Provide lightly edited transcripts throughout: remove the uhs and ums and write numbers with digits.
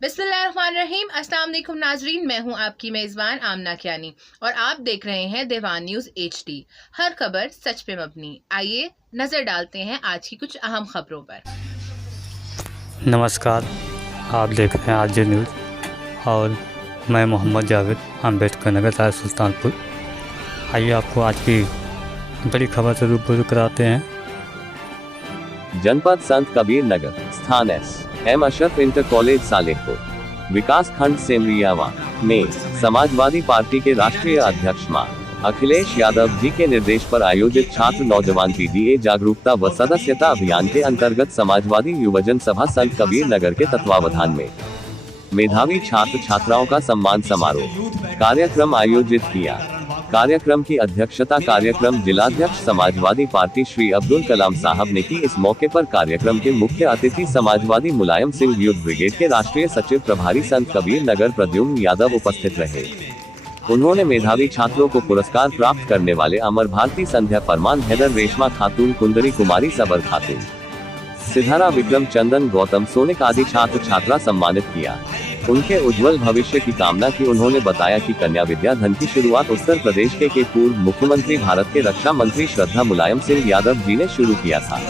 बिस्मिल्लाहिर्रहमानिर्रहीम। अस्सलाम वालेकुम नाजरीन, मैं हूं आपकी मेज़बान आमना कियानी और आप देख रहे हैं दीवान न्यूज़ HD। हर खबर सच पे मबनी। आइए नज़र डालते हैं आज की कुछ अहम खबरों पर। नमस्कार, आप देख रहे हैं आज न्यूज़ और मैं मोहम्मद जावेद, अम्बेडकर नगर, राय सुल्तानपुर। आइए आपको आज की बड़ी खबर से रूबरू कराते हैं। जनपद संत कबीर नगर, स्थान M Ashraf inter college Salehpur, विकास खंड सेमरियावा में समाजवादी पार्टी के राष्ट्रीय अध्यक्ष मां अखिलेश यादव जी के निर्देश पर आयोजित छात्र नौजवान PDA जागरूकता व सदस्यता अभियान के अंतर्गत समाजवादी युवजन सभा संत कबीर नगर के तत्वावधान में मेधावी छात्र छात्राओं का सम्मान समारोह कार्यक्रम आयोजित किया। कार्यक्रम की अध्यक्षता कार्यक्रम जिलाध्यक्ष समाजवादी पार्टी श्री अब्दुल कलाम साहब ने की। इस मौके पर कार्यक्रम के मुख्य अतिथि समाजवादी मुलायम सिंह यूथ ब्रिगेड के राष्ट्रीय सचिव प्रभारी संत कबीर नगर प्रद्युम्न यादव उपस्थित रहे। उन्होंने मेधावी छात्रों को पुरस्कार प्राप्त करने वाले अमर भारती, संध्या परमान, हैदर, रेशमा खातून, कुंदरी कुमारी, सबर खातून, सिधारा, विक्रम, चंदन, गौतम, सोनिक आदि छात्र छात्रा सम्मानित किया। उनके उज्जवल भविष्य की कामना की। उन्होंने बताया कि कन्या विद्या धन की शुरुआत उत्तर प्रदेश के पूर्व मुख्यमंत्री, भारत के रक्षा मंत्री श्रद्धा मुलायम सिंह यादव जी ने शुरू किया था।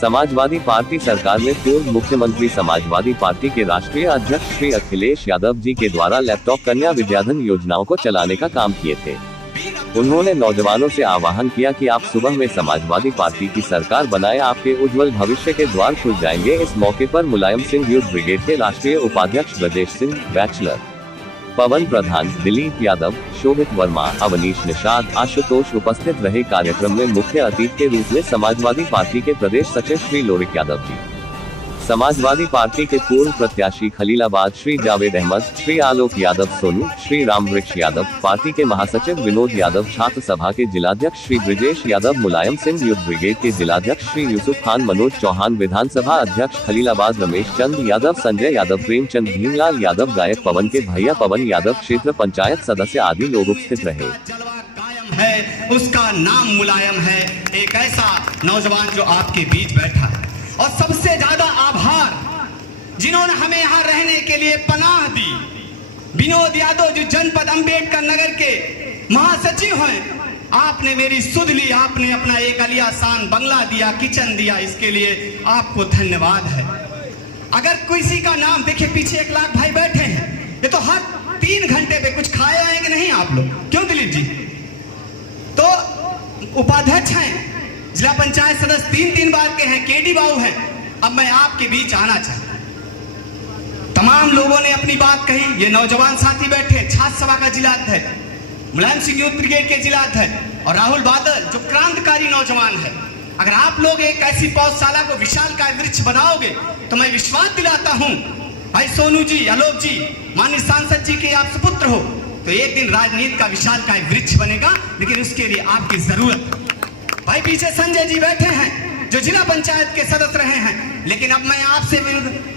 समाजवादी पार्टी सरकार में पूर्व मुख्यमंत्री समाजवादी पार्टी के राष्ट्रीय अध्यक्ष श्री अखिलेश यादव जी के द्वारा लैपटॉप कन्या विद्याधन योजनाओं को चलाने का काम किए थे। उन्होंने नौजवानों से आह्वान किया कि आप सुबह में समाजवादी पार्टी की सरकार बनाएं, आपके उज्जवल भविष्य के द्वार खुल जाएंगे। इस मौके पर मुलायम सिंह यूथ ब्रिगेड के राष्ट्रीय उपाध्यक्ष ब्रजेश सिंह, बैचलर, पवन प्रधान, दिलीप यादव, शोभित वर्मा, अवनीश निषाद, आशुतोष उपस्थित रहे। कार्यक्रम में मुख्य अतिथि के रूप में समाजवादी पार्टी के प्रदेश सचिव श्री लोरिक यादव जी, समाजवादी पार्टी के पूर्व प्रत्याशी खलीलाबाद श्री जावेद अहमद, श्री आलोक यादव सोनू, श्री रामवृक्ष यादव, पार्टी के महासचिव विनोद यादव, छात्र सभा के जिलाध्यक्ष श्री ब्रिजेश यादव, मुलायम सिंह यूथ ब्रिगेड के जिलाध्यक्ष श्री यूसुफ खान, मनोज चौहान, विधानसभा अध्यक्ष खलीलाबाद रमेश चंद यादव, संजय यादव, प्रेमचंद, भीमलाल यादव, गायक पवन के भैया पवन यादव, क्षेत्र पंचायत सदस्य आदि लोग उपस्थित रहे। है उसका नाम मुलायम है, एक ऐसा नौजवान जो आपके बीच बैठा है। और सबसे ज्यादा आभार जिन्होंने हमें यहाँ रहने के लिए पनाह दी, विनोद यादव जो जनपद अम्बेडकर नगर के महासचिव हैं। आपने मेरी सुध ली, आपने अपना एक आलीशान बंगला दिया, किचन दिया, इसके लिए आपको धन्यवाद है। अगर किसी का नाम देखिए, पीछे 1 लाख भाई बैठे हैं, ये तो हर 3 घंटे पे कुछ खाए हैं कि नहीं आप लोग? क्यों दिलीप जी? तो उपाध्यक्ष हैं, जिला पंचायत सदस्य 3 बार के हैं, KD बाबू हैं। अब मैं आपके बीच आना चाहता हूं। तमाम लोगों ने अपनी बात कही। ये नौजवान साथी बैठे, छात्र सभा का जिला अध्यक्ष, मुलायम सिंह यूथ ब्रिगेड के जिला अध्यक्ष, और राहुल बादल जो क्रांतिकारी नौजवान है। अगर आप लोग एक ऐसी पौधशाला को विशालकाय वृक्ष बनाओगे तो मैं विश्वास दिलाता हूं, भाई सोनू जी, आलोक जी, माननीय सांसद जी के आप सुपुत्र हो, तो एक दिन राजनीति का विशालकाय वृक्ष बनेगा। लेकिन उसके लिए आपकी जरूरत। भाई पीछे संजय जी बैठे हैं जो जिला पंचायत के सदस्य रहे हैं। लेकिन अब मैं आपसे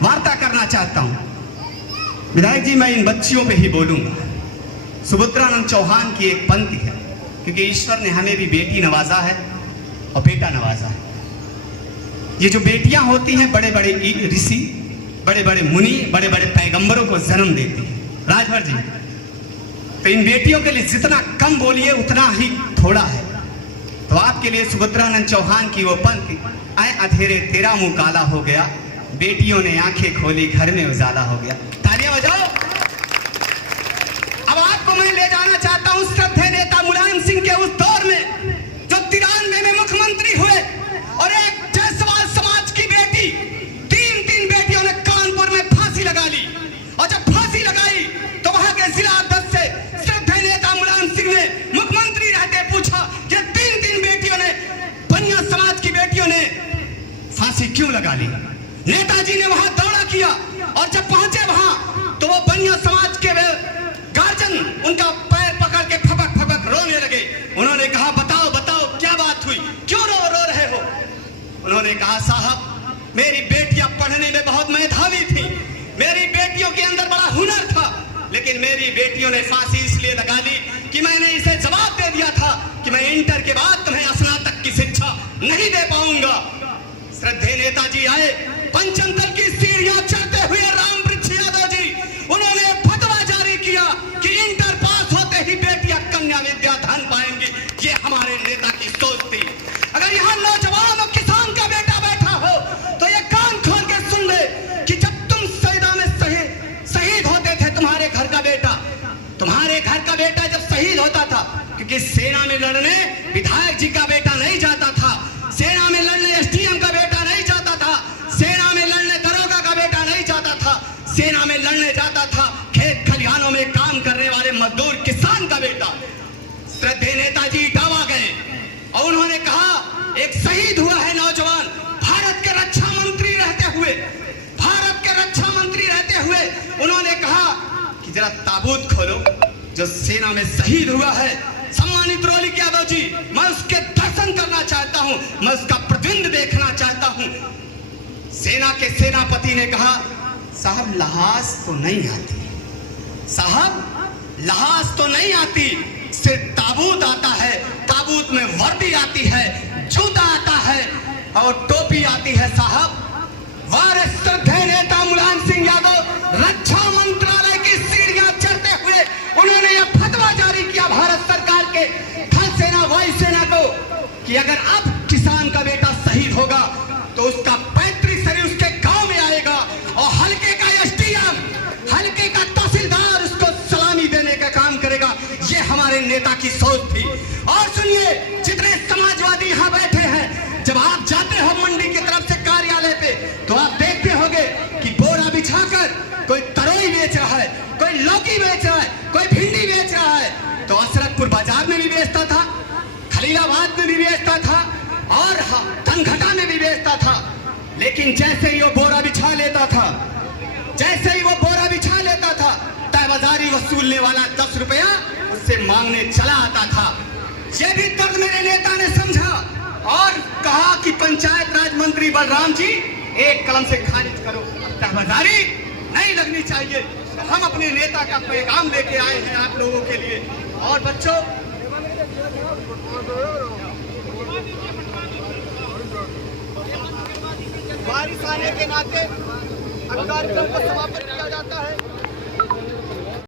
वार्ता करना चाहता हूं। विधायक जी, मैं इन बच्चियों पे ही बोलूंगा। सुभद्रानंद चौहान की एक पंक्ति है, क्योंकि ईश्वर ने हमें भी बेटी नवाजा है और बेटा नवाजा है। ये जो बेटियां होती हैं, बड़े बड़े ऋषि, बड़े बड़े मुनि, बड़े बड़े पैगंबरों को जन्म देती है। राजभर जी, तो इन बेटियों के लिए जितना कम बोलिए उतना ही थोड़ा है। तो आपके लिए सुभद्रानंद चौहान की वो पंक्ति, आए अधेरे तेरा मुंह काला हो गया, बेटियों ने आंखें खोली, घर में उजाला हो गया। तालियां बजाओ। अब आपको मैं ले जाना चाहता हूं श्रद्धेय नेता मुलायम सिंह के उस दौर में जो 93 में मुख्यमंत्री हुए, और एक जायसवाल समाज की बेटी, 3 बेटियों ने कानपुर में फांसी लगा ली। और जब फांसी लगाई तो वहां के जिला अध्यक्ष से श्रद्धेय नेता मुलायम सिंह ने मुख्यमंत्री रहते पूछा कि 3 बेटियों ने, बनिया समाज की बेटियों ने फांसी क्यों लगा ली? नेताजी ने वहां दौड़ा किया, और जब पहुंचे वहां तो वो बनिया समाज के गार्जियन उनका पैर पकड़ के फपक फपक रोने लगे। उन्होंने कहा, बताओ बताओ क्या बात हुई, क्यों रो रहे हो? उन्होंने कहा, साहब मेरी बेटियां पढ़ने में बहुत मेधावी थी, मेरी बेटियों के अंदर बड़ा हुनर था, लेकिन मेरी बेटियों ने फांसी इसलिए लगा ली कि मैंने इसे जवाब दे दिया था कि मैं इंटर के बाद तुम्हें स्नातक की शिक्षा नहीं दे पाऊंगा। श्रद्धेय नेताजी आए, पंचम तल की सीढ़ियां चढ़ते हुए रामवृक्ष यादव जी घर का बेटा जब शहीद होता था, क्योंकि सेना में लड़ने विधायक जी का बेटा नहीं जाता था, सेना में लड़ने एसडीएम का बेटा नहीं जाता था, सेना में लड़ने दरोगा का बेटा नहीं जाता था, सेना में लड़ने जाता था खेत खलिहानों में काम करने वाले मजदूर किसान का बेटा। श्रद्धेय नेताजी इटावा गए और उन्होंने कहा, एक शहीद हुआ है नौजवान, भारत के रक्षा मंत्री रहते हुए, भारत के रक्षा मंत्री रहते हुए उन्होंने कहा कि जरा ताबूत खोलो, जो सेना में शहीद हुआ है सम्मानित रोलिक यादव जी, मैं उसके दर्शन करना चाहता हूं, मैं उसका प्रतिबिंब देखना चाहता हूं। सेना के सेनापति ने कहा, साहब लहास तो नहीं आती, साहब लहास तो नहीं आती, सिर्फ ताबूत आता है, ताबूत में वर्दी आती है, जूता आता है और टोपी आती है। साहब वारे श्रद्धेय नेता मुलायम सिंह यादव रक्षा मंत्रालय की सीढ़ियां चढ़ते हुए उन्होंने यह फतवा जारी किया भारत सरकार के थल सेना वायुसेना को कि अगर अब किसान का बेटा शहीद होगा तो उसका पैतृक शरीर उसके गांव में आएगा और हल्के का एसडीएम, हल्के का तहसीलदार उसको सलामी देने का काम करेगा। ये हमारे नेता की सोच थी। और सुनिए, जितने समाजवादी यहाँ बैठे हैं, जब आप जाते हो मंडी की तरफ से कार्यालय पे तो आप देखते होंगे कि बोरा बिछाकर कोई तरोई बेच रहा है, कोई लौकी बेच रहा है, कोई भिंडी बेच रहा है, तो अशरफपुर बाजार में भी बेचता था, खलीलाबाद में भी बेचता था और धनघटा में भी बेचता था। लेकिन जैसे ही वो बोरा बिछा लेता था, जैसे ही वो बोरा बिछा लेता था, तयबाजारी वसूलने वाला 10 रुपया उससे मांगने चला आता था। ये भी दर्द मेरे नेता ने समझा और कहा कि पंचायत राज मंत्री बलराम जी, एक कलम से खारिज करो, तहबाजारी नहीं लगनी चाहिए। तो हम अपने नेता का पैगाम लेके आए हैं आप लोगों के लिए। और बच्चों, बारिश आने के नाते अब कार्यक्रम को समापन किया जाता है।